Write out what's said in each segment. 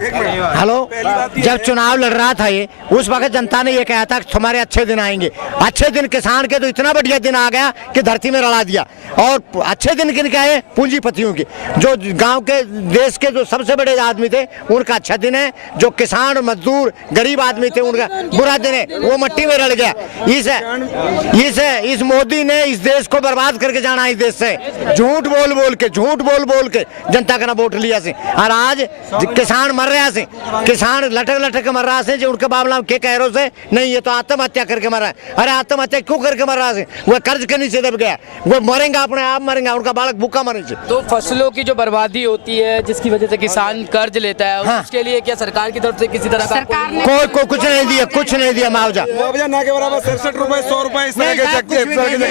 Hello, जब चुनाव लड़ रहा था ये, उस वक्त जनता ने ये कहा था कि तुम्हारे अच्छे दिन आएंगे। अच्छे दिन किसान के तो इतना बढ़िया दिन आ गया कि धरती में रला दिया। और अच्छे दिन किन का है? पूंजीपतियों के, जो गांव के देश के जो सबसे बड़े आदमी थे उनका अच्छा दिन है। जो किसान मजदूर गरीब आदमी थे उनका बुरा दिन है, वो मट्टी में रल गया। इस मोदी ने इस देश को बर्बाद करके जाना। इस देश से झूठ बोल के जनता का ना वोट लिया से। और आज किसान मर रहा से, किसान लटक के मर रहा से। जो उनके बाबला के कह रहे से नहीं, ये तो आत्महत्या करके मर रहा है। अरे आत्महत्या क्यों करके मर रहा है? वो कर्ज के नीचे दब गया, वो मरेंगे, अपने आप मरेंगे, उनका बालक भूखा मरे। तो फसलों की जो बर्बादी होती है जिसकी वजह से किसान कर्ज लेता है, हाँ। उसके लिए क्या सरकार की तरफ से किसी तरह का कोई कुछ नहीं दिया मुआवजा ना के बराबर 67 रुपए 100 रुपए इस तरह के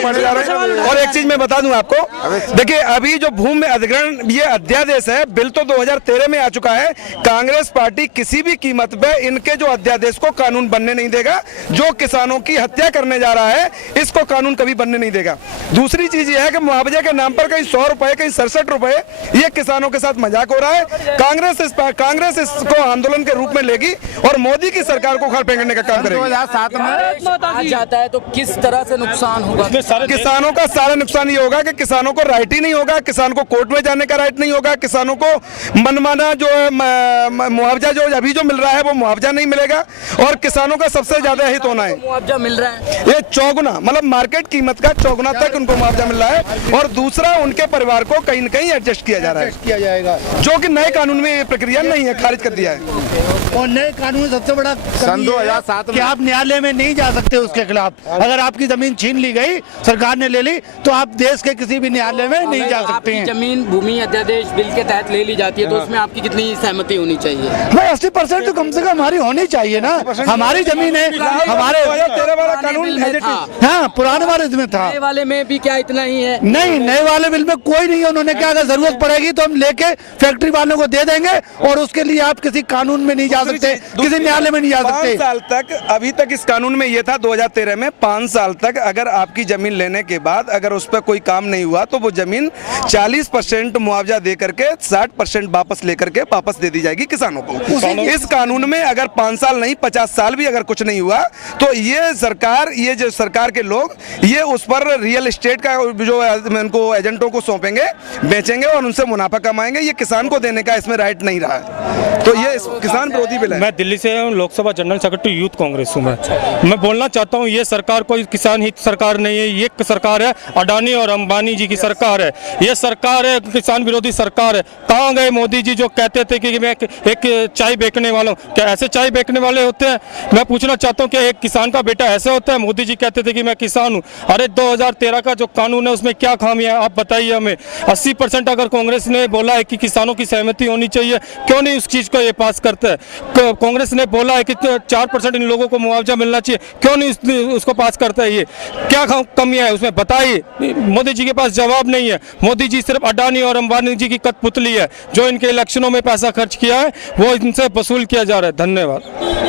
पड़े जा रहे हैं। और एक चीज मैं बता दूं आपको, देखिए अभी जो भूमि अधिग्रहण ये अध्यादेश है, बिल तो 2013 में आ चुका है। कांग्रेस पार्टी किसी भी कीमत पे इनके जो अध्यादेश को कानून बनने नहीं देगा। जो किसानों की हत्या करने जा रहा है इसको कानून कभी बनने नहीं देगा। दूसरी चीज ये है कि मुआवजे के नाम पर कहीं 100 रुपए कहीं 67 रुपए, ये किसानों के साथ मजाक हो रहा है। कांग्रेस इसको आंदोलन के रूप में लेगी और मोदी की सरकार को उखाड़ फेंकने का काम करेगी। 2007 में जाता है तो किस तरह से नुकसान होगा? किसानों का सारा नुकसान ये होगा कि किसानों को राइट ही नहीं होगा, किसान को कोर्ट में जाने का राइट नहीं होगा, किसानों को मनमाना जो मुआवजा जो अभी जो मिल रहा है वो मुआवजा नहीं मिलेगा। और किसानों का सबसे ज्यादा हित होना है, मुआवजा मिल रहा है ये चौगुना, मतलब मार्केट कीमत का चौगुना तक उनको मुआवजा मिल रहा है। और दूसरा उनके परिवार को कहीं न कहीं एडजस्ट किया जा रहा है, जो कि नए कानून में ये प्रक्रिया नहीं है, खारिज कर दिया है। और नए कानून में सबसे बड़ा सन 2007 कि आप न्यायालय में नहीं जा सकते उसके खिलाफ। अगर आपकी जमीन छीन ली गई, सरकार ने ले ली, तो आप देश के किसी भी न्यायालय में नहीं जा सकते हैं। जमीन भूमि अध्यादेश बिल के तहत ले ली जाती है तो उसमें आपकी कितनी सहमति होनी चाहिए? भाई 80% तो कम से कम हमारी होनी चाहिए ना। हमारी जमीन है, हमारे 2013 वाला कानून हाँ पुराने वाले में था। नए वाले में भी क्या इतना ही है? नहीं, नए वाले बिल में कोई नहीं है। उन्होंने क्या, अगर जरूरत पड़ेगी तो हम लेके फैक्ट्री वालों को दे देंगे और उसके लिए आप किसी कानून में नहीं जा सकते, किसी न्यायालय में नहीं जा सकते। 5 साल तक, अभी तक इस कानून में ये था 2013 में, 5 साल तक अगर आपकी जमीन लेने के बाद अगर उस पर कोई काम नहीं हुआ तो वो जमीन 40% मुआवजा दे करके 60% वापस लेकर के वापस दे दी जाएगी किसानों को। इस कानून में अगर 5 साल नहीं 50 साल भी अगर कुछ नहीं हुआ तो ये जो सरकार के लोग ये उस पर रियल एस्टेट का जो उनको एजेंटों को सौंपेंगे, बेचेंगे और उनसे मुनाफा कमाएंगे। ये किसान को देने का इसमें राइट नहीं रहा है, तो ये किसान विरोधी बिल है। मैं दिल्ली से हूँ, Lok Sabha general secretary youth Congress हूँ। मैं बोलना चाहता हूँ ये सरकार कोई किसान हित सरकार नहीं है। ये सरकार है अडानी और अंबानी जी की सरकार है। ये सरकार है किसान विरोधी सरकार है। कहाँ गए मोदी जी जो कहते थे कि मैं एक चाय बेचने वाला हूँ? क्या ऐसे चाय बेचने वाले होते हैं? मैं पूछना चाहता हूँ कि एक किसान का बेटा ऐसे होता है? मोदी जी कहते थे कि मैं किसान हूँ। अरे 2013 का जो कानून है उसमें क्या खामियां है आप बताइए हमें। 80% अगर कांग्रेस ने बोला है कि किसानों की सहमति होनी चाहिए, क्यों नहीं उस चीज को ये पास करते हैं? कांग्रेस ने बोला है कि 4% इन लोगों को मुआवजा मिलना चाहिए, क्यों नहीं उसको पास करता है? ये क्या कमियां है उसमें बताइए। मोदी जी के पास जवाब नहीं है। मोदी जी सिर्फ अडानी और अंबानी जी की कठपुतली है। जो इनके इलेक्शनों में पैसा खर्च किया है वो इनसे वसूल किया जा रहा है। धन्यवाद।